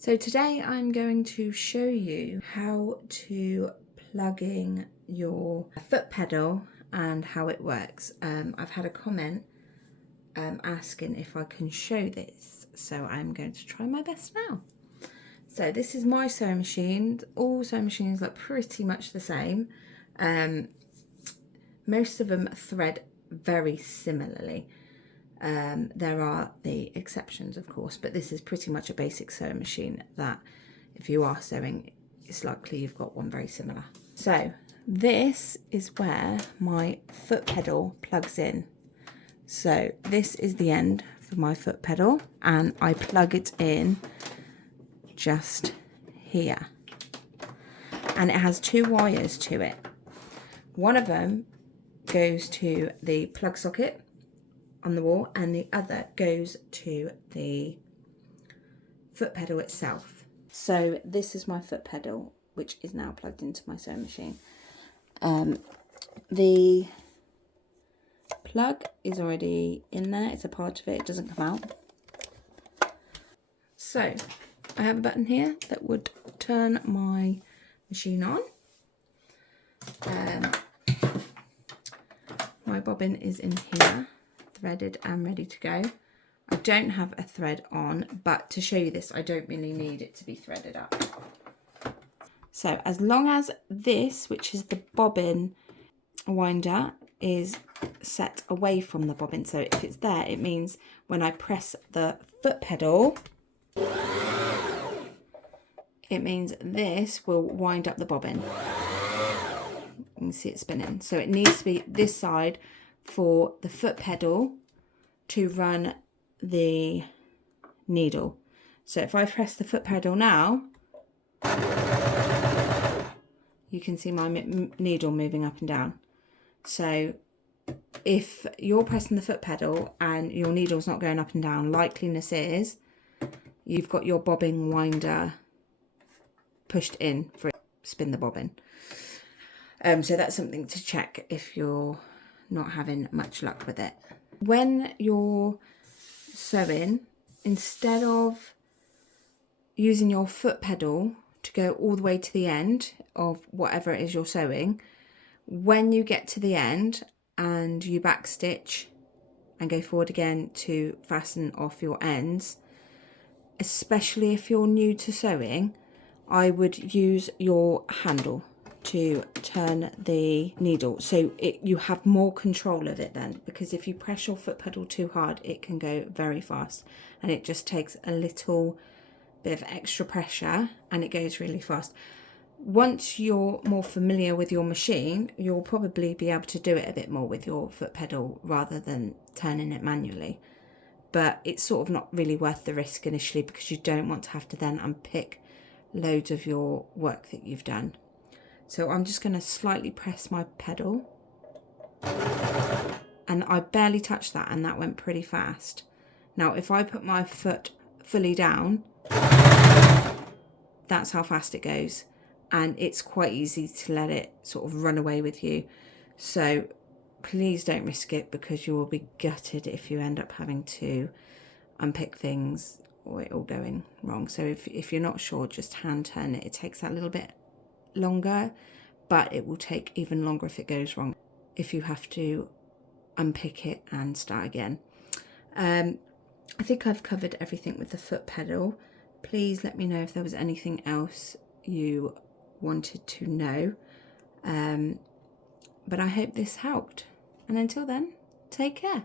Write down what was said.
So today I'm going to show you how to plug in your foot pedal and how it works. I've had a comment asking if I can show this, so I'm going to try my best now. So this is my sewing machine. All sewing machines look pretty much the same. Most of them thread very similarly. There are the exceptions, of course, but this is pretty much a basic sewing machine that if you are sewing, it's likely you've got one very similar. So this is where my foot pedal plugs in. So this is the end for my foot pedal and I plug it in just here. And it has two wires to it. One of them goes to the plug socket on the wall and the other goes to the foot pedal itself. So this is my foot pedal, which is now plugged into my sewing machine. The plug is already in there, it's a part of it, it doesn't come out. So I have a button here that would turn my machine on. My bobbin is in here, threaded and ready to go. I don't have a thread on, but to show you this, I don't really need it to be threaded up. So as long as this, which is the bobbin winder, is set away from the bobbin, so if it's there, it means when I press the foot pedal, it means this will wind up the bobbin. You can see it spinning. So it needs to be this side for the foot pedal to run the needle. So if I press the foot pedal now, you can see my needle moving up and down. So if you're pressing the foot pedal and your needle's not going up and down, likeliness is you've got your bobbin winder pushed in for it to spin the bobbin. So that's something to check if you're not having much luck with it. When you're sewing, instead of using your foot pedal to go all the way to the end of whatever it is you're sewing, when you get to the end and you back stitch and go forward again to fasten off your ends, especially if you're new to sewing, I would use your handle to turn the needle so you have more control of it then, because if you press your foot pedal too hard it can go very fast and it just takes a little bit of extra pressure and it goes really fast. Once you're more familiar with your machine, you'll probably be able to do it a bit more with your foot pedal rather than turning it manually, but it's sort of not really worth the risk initially because you don't want to have to then unpick loads of your work that you've done. So I'm just going to slightly press my pedal, and I barely touched that and that went pretty fast. Now if I put my foot fully down, that's how fast it goes, and it's quite easy to let it sort of run away with you. So please don't risk it because you will be gutted if you end up having to unpick things or it all going wrong. So if you're not sure, just hand turn it. It takes that little bit longer, but it will take even longer if it goes wrong, if you have to unpick it and start again. I think I've covered everything with the foot pedal. Please let me know if there was anything else you wanted to know, but I hope this helped, and until then, take care.